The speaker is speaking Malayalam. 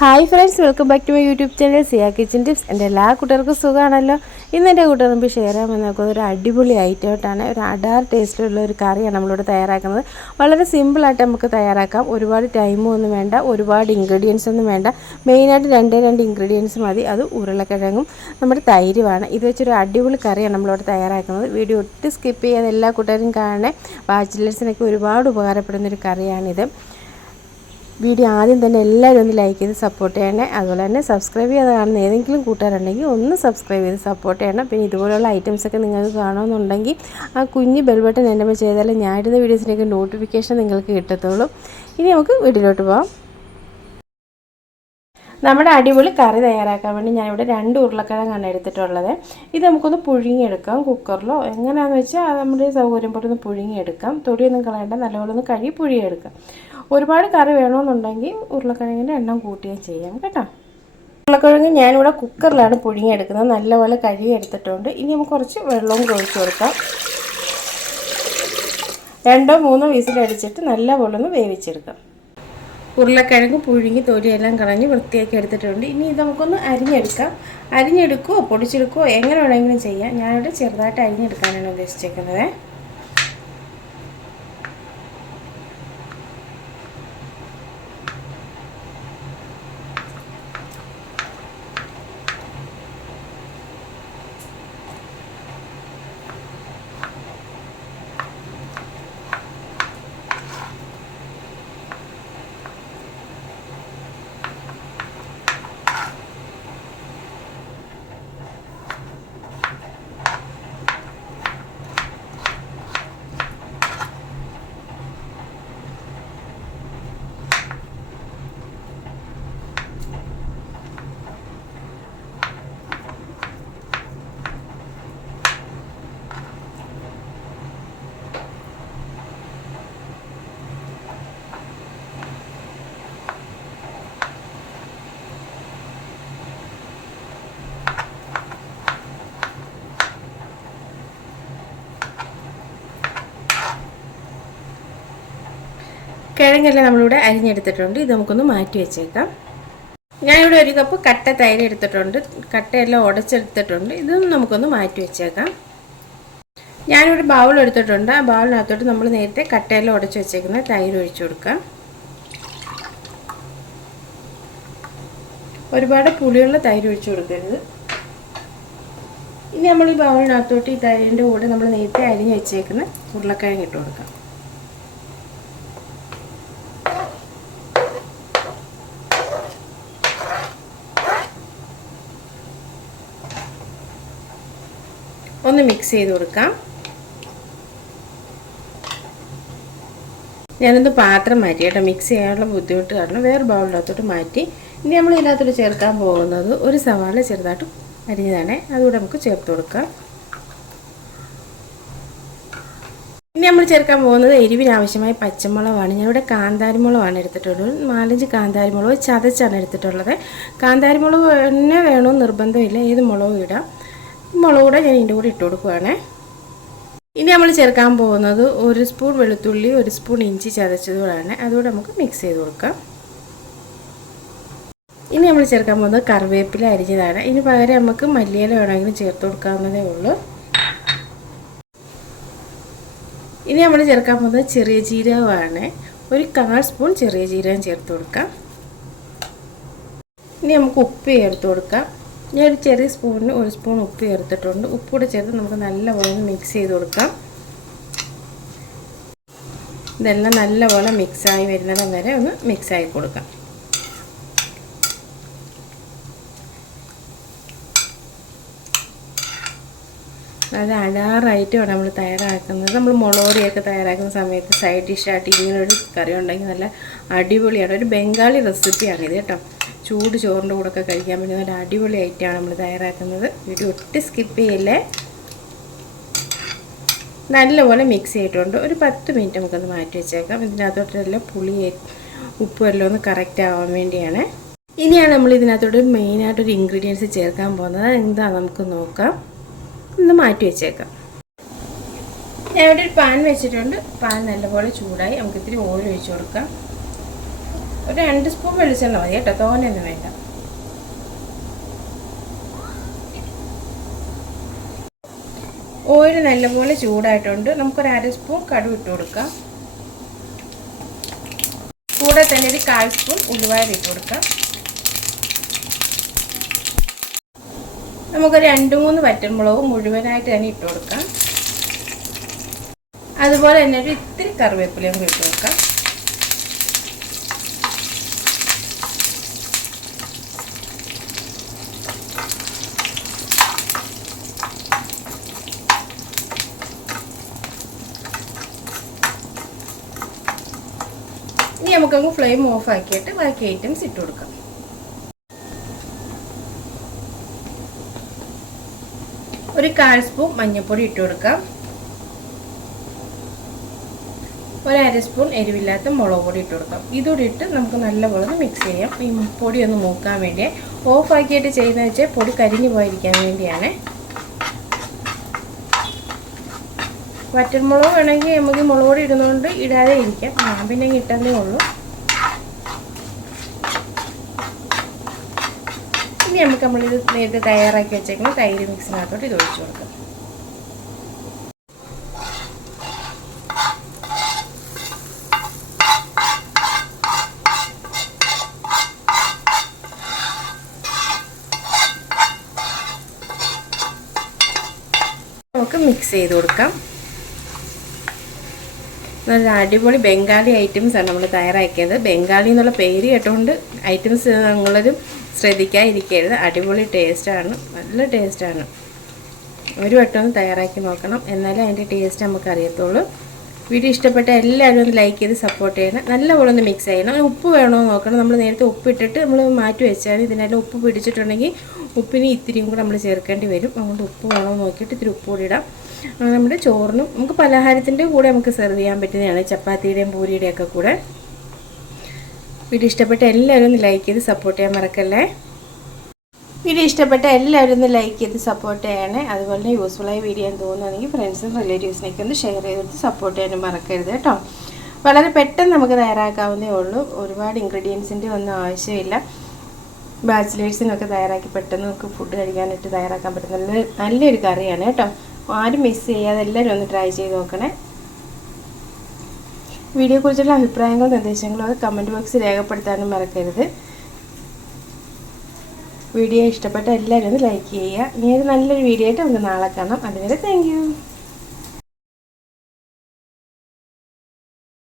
Hi friends welcome back to my YouTube channel Siya kitchen tips. എന്റെ എല്ലാ കൂട്ടുകാർക്കും സുഖമാണല്ലോ? ഇന്ന് എന്റെ കൂട്ടുകാർ മുമ്പ് ഷെയർ ചെയ്യാൻ നോക്കുന്നത് ഒരു അടിപൊളി ഐറ്റമായിട്ടാണ്. ഒരു അഡാർ ടേസ്റ്റിലുള്ള ഒരു കറിയാണ് നമ്മളിവിടെ തയ്യാറാക്കുന്നത്. വളരെ സിമ്പിളായിട്ട് നമുക്ക് തയ്യാറാക്കാം. ഒരുപാട് ടൈമും ഒന്നും വേണ്ട ഒരുപാട് ഇൻഗ്രീഡിയൻസ് ഒന്നും വേണ്ട. മെയിനായിട്ട് രണ്ടേ രണ്ട് ഇൻഗ്രീഡിയൻസ് മതി. അത് ഉരുളക്കിഴങ്ങും നമ്മുടെ തൈരുമാണ്. ഇത് വെച്ചൊരു അടിപൊളി കറിയാണ് നമ്മളിവിടെ തയ്യാറാക്കുന്നത്. വീഡിയോ ഒട്ടി സ്കിപ്പ് ചെയ്യാതെ എല്ലാ കൂട്ടുകാരും കാണണേ. ബാച്ചിലേഴ്സിനൊക്കെ ഒരുപാട് ഉപകാരപ്പെടുന്ന ഒരു കറിയാണിത്. വീഡിയോ ആദ്യം തന്നെ എല്ലാവരും ഒന്ന് ലൈക്ക് ചെയ്ത് സപ്പോർട്ട് ചെയ്യണേ. അതുപോലെ തന്നെ സബ്സ്ക്രൈബ് ചെയ്യാതെ കാണുന്ന ഏതെങ്കിലും കൂട്ടുകാരുണ്ടെങ്കിൽ ഒന്ന് സബ്സ്ക്രൈബ് ചെയ്ത് സപ്പോർട്ട് ചെയ്യണം. പിന്നെ ഇതുപോലുള്ള ഐറ്റംസൊക്കെ നിങ്ങൾക്ക് കാണുമെന്നുണ്ടെങ്കിൽ ആ കുഞ്ഞ് ബെൽ ബട്ടൺ എന്റെ ചെയ്താൽ ഞാൻ ഇടുന്ന വീഡിയോസിന്റെയൊക്കെ നോട്ടിഫിക്കേഷൻ നിങ്ങൾക്ക് കിട്ടത്തുള്ളൂ. ഇനി നമുക്ക് വീട്ടിലോട്ട് പോകാം നമ്മുടെ അടിപൊളി കറി തയ്യാറാക്കാൻ വേണ്ടി ഞാനിവിടെ രണ്ട് ഉരുളക്കിഴങ്ങാണ് എടുത്തിട്ടുള്ളത്. ഇത് നമുക്കൊന്ന് പുഴുങ്ങിയെടുക്കാം കുക്കറിലോ എങ്ങനെയാണെന്ന് വെച്ചാൽ നമ്മുടെ സൗകര്യം പോലെ ഒന്ന് പുഴുങ്ങിയെടുക്കാം. തൊടിയൊന്നും കളയണ്ട നല്ലപോലെ ഒന്ന് കഴുകി പുഴുങ്ങിയെടുക്കാം ഒരുപാട് കറി വേണമെന്നുണ്ടെങ്കിൽ ഉരുളക്കിഴങ്ങിന്റെ എണ്ണം കൂട്ടുകയും ചെയ്യാം കേട്ടോ. ഉരുളക്കിഴങ്ങ് ഞാനിവിടെ കുക്കറിലാണ് പുഴുങ്ങിയെടുക്കുന്നത്. നല്ലപോലെ കഴുകി എടുത്തിട്ടുണ്ട് ഇനി നമുക്ക് കുറച്ച് വെള്ളവും ഒഴിച്ചു കൊടുക്കാം. രണ്ടോ മൂന്നോ വിസിലടിച്ചിട്ട് നല്ലപോലെ ഒന്ന് വേവിച്ചെടുക്കാം. ഉരുളക്കിഴങ്ങ് പുഴുങ്ങി തൊലിയെല്ലാം കളഞ്ഞ് വൃത്തിയാക്കി എടുത്തിട്ടുണ്ട്. ഇനി ഇത് നമുക്കൊന്ന് അരിഞ്ഞെടുക്കാം. അരിഞ്ഞെടുക്കുമോ പൊടിച്ചെടുക്കുമോ എങ്ങനെ വേണമെങ്കിലും ചെയ്യാം. ഞാനിവിടെ ചെറുതായിട്ട് അരിഞ്ഞെടുക്കാനാണ് ഉദ്ദേശിച്ചേക്കുന്നത്. കിഴങ്ങെല്ലാം നമ്മളിവിടെ അരിഞ്ഞെടുത്തിട്ടുണ്ട്. ഇത് നമുക്കൊന്ന് മാറ്റി വെച്ചേക്കാം. ഞാനിവിടെ ഒരു കപ്പ് കട്ട തൈര് എടുത്തിട്ടുണ്ട്. കട്ടയെല്ലാം ഉടച്ചെടുത്തിട്ടുണ്ട്. ഇതും നമുക്കൊന്ന് മാറ്റി വെച്ചേക്കാം. ഞാനിവിടെ ബൗൾ എടുത്തിട്ടുണ്ട്. ആ ബൗളിനകത്തോട്ട് നമ്മൾ നേരത്തെ കട്ടയെല്ലാം ഉടച്ച് വെച്ചേക്കുന്ന തൈര് ഒഴിച്ചു കൊടുക്കാം. ഒരുപാട് പുളിയുള്ള തൈര് ഒഴിച്ചു കൊടുക്കരുത്. ഇനി നമ്മൾ ഈ ബൗളിനകത്തോട്ട് ഈ തൈരിന്റെ കൂടെ നമ്മൾ നേരത്തെ അരിഞ്ഞ് വെച്ചേക്കുന്ന ഉരുളക്കിഴങ്ങ് ഇട്ട് കൊടുക്കാം. ഒന്ന് മിക്സ് ചെയ്ത് കൊടുക്കാം. ഞാനൊന്ന് പാത്രം മാറ്റി കേട്ടോ. മിക്സ് ചെയ്യാനുള്ള ബുദ്ധിമുട്ട് കാരണം വേറെ ബൗളിനകത്തോട്ട് മാറ്റി. ഇനി നമ്മൾ ഇതിനകത്തോട്ട് ചേർക്കാൻ പോകുന്നത് ഒരു സവാള ചെറുതായിട്ട് അരിഞ്ഞതാണ്. അതുകൂടെ നമുക്ക് ചേർത്ത് കൊടുക്കാം. ഇനി നമ്മൾ ചേർക്കാൻ പോകുന്നത് എരിവിന് ആവശ്യമായ പച്ചമുളകാണ്. ഞാനിവിടെ കാന്താരിമുളകാണ് എടുത്തിട്ടുള്ളത്. നാലഞ്ച് കാന്താരിമുളക് ചതച്ചാണ് എടുത്തിട്ടുള്ളത്. കാന്താരിമുളക് തന്നെ വേണമെന്ന് നിർബന്ധമില്ല. ഏത് മുളകും ഇടാം. മുളക് കൂടെ ഞാൻ ഇതിന്റെ കൂടെ ഇട്ട് കൊടുക്കുവാണേ. ഇനി നമ്മൾ ചേർക്കാൻ പോകുന്നത് ഒരു സ്പൂൺ വെളുത്തുള്ളി ഒരു സ്പൂൺ ഇഞ്ചി ചതച്ചതുകൂടാണ് അതുകൂടെ നമുക്ക് മിക്സ് ചെയ്ത് കൊടുക്കാം. ഇനി നമ്മൾ ചേർക്കാൻ പോകുന്നത് കറിവേപ്പില അരിഞ്ഞതാണ്. ഇനി പകരം നമുക്ക് മല്ലിയില വേണമെങ്കിലും ചേർത്ത് കൊടുക്കാവുന്നതേ ഉള്ളൂ. ഇനി നമ്മൾ ചേർക്കാൻ പോകുന്നത് ചെറിയ ജീരകമാണ്. ഒരു കാൽ സ്പൂൺ ചെറിയ ജീരകം ചേർത്ത് കൊടുക്കാം. ഇനി നമുക്ക് ഉപ്പ് ചേർത്ത് കൊടുക്കാം. ഞാൻ ഒരു ചെറിയ സ്പൂണിന് ഒരു സ്പൂൺ ഉപ്പ് ചേർത്തിട്ടുണ്ട്. ഉപ്പ് കൂടെ ചേർത്ത് നമുക്ക് നല്ലപോലെ മിക്സ് ചെയ്ത് കൊടുക്കാം. ഇതെല്ലാം നല്ലപോലെ മിക്സായി വരുന്നത് വരെ ഒന്ന് മിക്സായി കൊടുക്കാം. അത് അടാറായിട്ടുമാണ് നമ്മൾ തയ്യാറാക്കുന്നത്. നമ്മൾ മുളകറിയൊക്കെ തയ്യാറാക്കുന്ന സമയത്ത് സൈഡ് ഡിഷായിട്ട് ഇങ്ങനൊരു കറി ഉണ്ടെങ്കിൽ നല്ല അടിപൊളിയാണ്. ഒരു ബംഗാളി റെസിപ്പിയാണ് ഇത് കേട്ടോ. ചൂട് ചോറിന്റെ കൂടെ ഒക്കെ കഴിക്കാൻ പറ്റുന്ന ഒരു അടിപൊളി ഐറ്റമാണ് നമ്മൾ തയ്യാറാക്കുന്നത്. വീഡിയോ ഒട്ടും സ്കിപ്പ് ചെയ്യല്ലേ? നല്ലപോലെ മിക്സ് ചെയ്തിട്ടുണ്ട്. ഒരു പത്ത് മിനിറ്റ് നമുക്കൊന്ന് മാറ്റി വെച്ചേക്കാം. ഇതിനകത്തോട്ടെല്ലാം പുളി ഉപ്പും എല്ലാം ഒന്ന് കറക്റ്റ് ആവാൻ വേണ്ടിയാണ്. ഇനിയാണ് നമ്മൾ ഇതിനകത്തോട്ട് മെയിനായിട്ടൊരു ഇൻഗ്രീഡിയൻസ് ചേർക്കാൻ പോകുന്നത്. എന്താ നമുക്ക് നോക്കാം. ഒന്ന് മാറ്റി വെച്ചേക്കാം. ഞാൻ ഇവിടെ ഒരു പാൻ വെച്ചിട്ടുണ്ട്. പാൻ നല്ലപോലെ ചൂടായി. നമുക്ക് ഇത്തിരി ഓയിൽ ഒഴിച്ചു കൊടുക്കാം. ഒരു രണ്ട് സ്പൂൺ വെളിച്ചെണ്ണ മതി കേട്ടോ തോനെയൊന്നും വേണ്ട. ഓയിൽ നല്ലപോലെ ചൂടായിട്ടുണ്ട്. നമുക്കൊരു അര സ്പൂൺ കടുവ് ഇട്ട് കൊടുക്കാം. കൂടെ തന്നെ ഒരു കാൽ സ്പൂൺ ഉലുവായ ഇട്ട് കൊടുക്കാം. നമുക്ക് രണ്ട് മൂന്ന് വറ്റൻമുളക് മുഴുവനായിട്ട് തന്നെ ഇട്ട് കൊടുക്കാം. അതുപോലെ തന്നെ ഒരു ഇത്തിരി കറിവേപ്പിലയും ഇട്ട് കൊടുക്കാം. ഇനി നമുക്കങ്ങ് ഫ്ലെയിം ഓഫ് ആക്കിയിട്ട് ബാക്കി ഐറ്റംസ് ഇട്ട് കൊടുക്കാം. ഒരു കാൽ സ്പൂൺ മഞ്ഞൾപ്പൊടി ഇട്ട് കൊടുക്കാം. ഒരു അര സ്പൂൺ എരിവില്ലാത്ത മുളക് പൊടി ഇട്ട് കൊടുക്കാം. ഇതോടെ ഇട്ട് നമുക്ക് നല്ലപോലെ മിക്സ് ചെയ്യാം. ഈ പൊടി ഒന്ന് മൂക്കാൻ വേണ്ടി ഓഫ് ആക്കിയിട്ട് ചെയ്യുന്നത് വെച്ചാൽ പൊടി കരിഞ്ഞു പോയിരിക്കാൻ വേണ്ടിയാണ്. വറ്റൽമുളക് വേണമെങ്കിൽ നമുക്ക് മുളക് പൊടി ഇടുന്നതുകൊണ്ട് ഇടാതെ ഇരിക്കാം. ഞാൻ പിന്നെ ഇട്ടതേ ഉള്ളൂ. ഇനി നമുക്ക് നമ്മളിത് നേരത്തെ തയ്യാറാക്കി വെച്ചേക്കുന്ന തൈര് മിക്സിനകത്തോട്ട് ഇത് ഒഴിച്ചു കൊടുക്കാം. നമുക്ക് മിക്സ് ചെയ്ത് കൊടുക്കാം. നല്ല അടിപൊളി ബംഗാളി ഐറ്റംസ് ആണ് നമ്മൾ തയ്യാറാക്കിയത്. ബംഗാളി എന്നുള്ള പേര് കേട്ടുകൊണ്ട് ഐറ്റംസ് നിങ്ങളൊരു ശ്രദ്ധിക്കാതിരിക്കരുത്. അടിപൊളി ടേസ്റ്റാണ് നല്ല ടേസ്റ്റാണ് ഒരു വട്ടം ഒന്ന് തയ്യാറാക്കി നോക്കണം. എന്നാലേ അതിന്റെ ടേസ്റ്റ് നമുക്ക് അറിയത്തുള്ളൂ. വീഡിയോ ഇഷ്ടപ്പെട്ട എല്ലാവരും ഒന്ന് ലൈക്ക് ചെയ്ത് സപ്പോർട്ട് ചെയ്യണം. നല്ലപോലെ ഒന്ന് മിക്സ് ചെയ്യണം. ഉപ്പ് വേണോ നോക്കണം. നമ്മൾ നേരത്തെ ഉപ്പ് ഇട്ടിട്ട് നമ്മൾ മാറ്റി വെച്ചാൽ ഇതിനെല്ലാം ഉപ്പ് പിടിച്ചിട്ടുണ്ടെങ്കിൽ ഉപ്പിന് ഇത്തിരിയും കൂടെ നമ്മൾ ചേർക്കേണ്ടി വരും. അതുകൊണ്ട് ഉപ്പ് വേണോ നോക്കിയിട്ട് ഇത്തിരി ഉപ്പ് കൂടി ഇടാം. നമ്മുടെ ചോറിനും നമുക്ക് പലഹാരത്തിന്റെ കൂടെ നമുക്ക് സെർവ് ചെയ്യാൻ പറ്റുന്നതാണ്. ചപ്പാത്തിയുടെയും പൂരിയുടെയും ഒക്കെ കൂടെ. വീഡിയോ ഇഷ്ടപ്പെട്ട എല്ലാവരും ഒന്ന് ലൈക്ക് ചെയ്ത് സപ്പോർട്ട് ചെയ്യാൻ മറക്കല്ലേ? വീഡിയോ ഇഷ്ടപ്പെട്ട എല്ലാവരും ഒന്ന് ലൈക്ക് ചെയ്ത് സപ്പോർട്ട് ചെയ്യണേ. അതുപോലെ തന്നെ യൂസ്ഫുള്ളായ വീഡിയോ എന്ന് തോന്നുകയാണെങ്കിൽ ഫ്രണ്ട്സും റിലേറ്റീവ്സിനൊക്കെ ഒന്ന് ഷെയർ ചെയ്തിട്ട് സപ്പോർട്ട് ചെയ്യാനും മറക്കരുത് കേട്ടോ. വളരെ പെട്ടെന്ന് നമുക്ക് തയ്യാറാക്കാവുന്നേ ഉള്ളൂ. ഒരുപാട് ഇൻഗ്രീഡിയൻസിന്റെ ഒന്നും ആവശ്യമില്ല. ബാച്ചിലേഴ്സിനൊക്കെ തയ്യാറാക്കി പെട്ടെന്ന് നമുക്ക് ഫുഡ് കഴിക്കാനായിട്ട് തയ്യാറാക്കാൻ പറ്റുന്ന നല്ല നല്ലൊരു കറിയാണ് കേട്ടോ. ആരും മിസ് ചെയ്യാതെ എല്ലാവരും ഒന്ന് ട്രൈ ചെയ്ത് നോക്കണേ. വീഡിയോയെക്കുറിച്ചുള്ള അഭിപ്രായങ്ങളും നിർദ്ദേശങ്ങളും ഒക്കെ കമന്റ് ബോക്സിൽ രേഖപ്പെടുത്താനും മറക്കരുത്. വീഡിയോ ഇഷ്ടപ്പെട്ട എല്ലാവരും ഒന്ന് ലൈക്ക് ചെയ്യുക. ഇനി ഒരു നല്ലൊരു വീഡിയോ ആയിട്ട് നമുക്ക് നാളെ കാണാം. അതുവരെ താങ്ക്